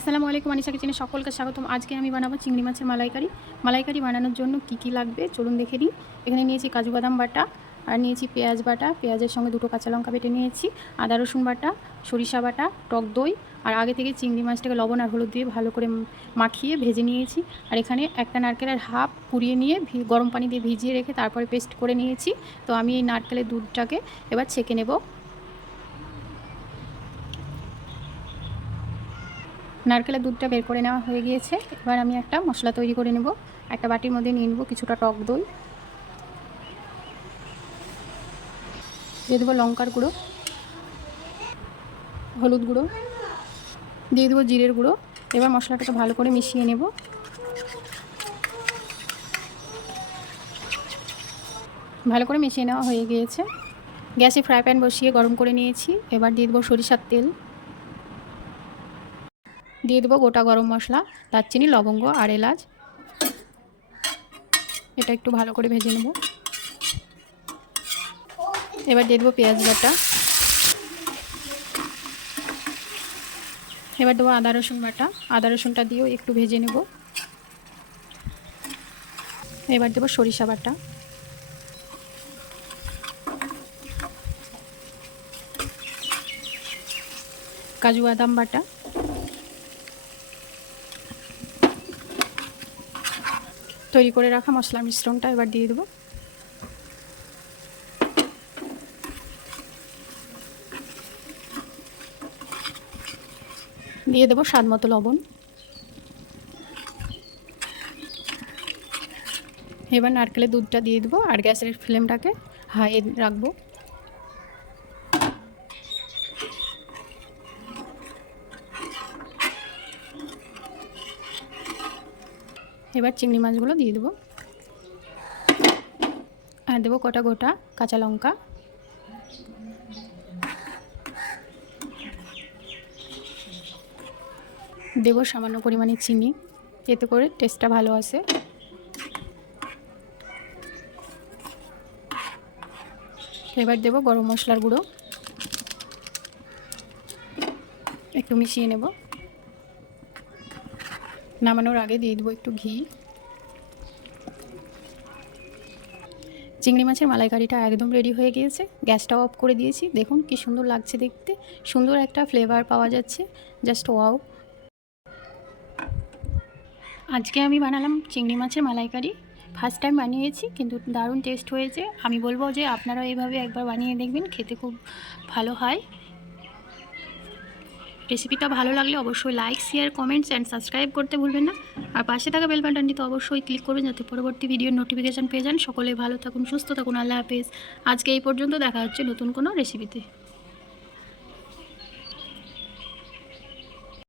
আসসালামু আলাইকুম আনিসা কিচেনে সকলকে স্বাগতম। আজকে আমি বানাবো চিংড়ি মাছের মালাইকারি। মালাইকারি বানানোর জন্য কি কি লাগবে চলুন দেখে নিই। এখানে নিয়েছি কাজু বাদাম বাটা, আর নিয়েছি পেঁয়াজ বাটা। পেঁয়াজের সঙ্গে দুটো কাঁচা লঙ্কা বেটে নিয়েছি, আদা রসুন বাটা, সরিষা বাটা, টক দই, আর আগে থেকে চিংড়ি মাছটাকে লবণ আর হলুদ দিয়ে ভালো করে মাখিয়ে ভেজে নিয়েছি। আর এখানে একটা নারকেলের হাফ পুড়িয়ে নিয়ে গরম পানি দিয়ে ভিজিয়ে রেখে তারপরে পেস্ট করে নিয়েছি। তো আমি এই নারকেলের দুধটাকে এবার ছেঁকে নেব। নারকেলের দুধটা বের করে নেওয়া হয়ে গিয়েছে। এবার আমি একটা মশলা তৈরি করে নেব। একটা বাটির মধ্যে নিয়ে নেব কিছুটা টক দই। দিয়ে দেবো লঙ্কার গুঁড়ো, হলুদ গুঁড়ো, দিয়ে দেবো জিরের গুঁড়ো। এবার মশলাটাকে ভালো করে মিশিয়ে নেব। ভালো করে মিশিয়ে নেওয়া হয়ে গিয়েছে। গ্যাসে ফ্রাই প্যান বসিয়ে গরম করে নিয়েছি। এবার দিয়ে দেবো সরিষার তেল। দিয়ে দেবো গোটা গরম মশলা, দারচিনি, লবঙ্গ আর এলাচ। এটা একটু ভালো করে ভেজে নেব। এবার দিয়ে দেবো পেঁয়াজ বাটা। এবার দেবো আদা, রসুন বাটা। আদা, রসুনটা দিয়েও একটু ভেজে নেব। এবার দেবো সরিষা বাটা। কাজু বাদাম বাটা। তৈরি করে রাখা মশলা মিশ্রণটা এবার দিয়ে দেবো। দিয়ে দেবো স্বাদ মতো লবণ। এবার নারকেলের দুধটা দিয়ে দেবো আর গ্যাসের ফ্লেমটাকে হাই রাখব। এবার চিংড়ি মাছগুলো দিয়ে দেবো। আর দেবো কটা গোটা কাঁচা লঙ্কা। দেবো সামান্য পরিমাণে চিনি, এতে করে টেস্টটা ভালো আসে। এবার দেবো গরম মশলার গুঁড়ো। একটু মিশিয়ে নেব। নামানোর আগে দিয়ে দেবো একটু ঘি। চিংড়ি মাছের মালাইকারিটা একদম রেডি হয়ে গিয়েছে। গ্যাসটাও অফ করে দিয়েছি। দেখুন কি সুন্দর লাগছে দেখতে। সুন্দর একটা ফ্লেভার পাওয়া যাচ্ছে। জাস্ট ওয়াও আজকে আমি বানালাম চিংড়ি মাছের মালাইকারি। ফার্স্ট টাইম বানিয়েছি, কিন্তু দারুণ টেস্ট হয়েছে। আমি বলব যে আপনারাও এইভাবে একবার বানিয়ে দেখবেন, খেতে খুব ভালো হয়। রেসিপিটা ভালো লাগলে অবশ্যই like share comments and subscribe করতে ভুলবেন না। আর পাশে থাকা বেল বাটনটি তো অবশ্যই ক্লিক করবেন যাতে পরবর্তী ভিডিওর নোটিফিকেশান পেয়ে যান। সকলে ভালো থাকুন, সুস্থ থাকুন, আল্লাহ হাফেজ। আজকে এই পর্যন্ত দেখা হচ্ছে নতুন কোনো রেসিপিতে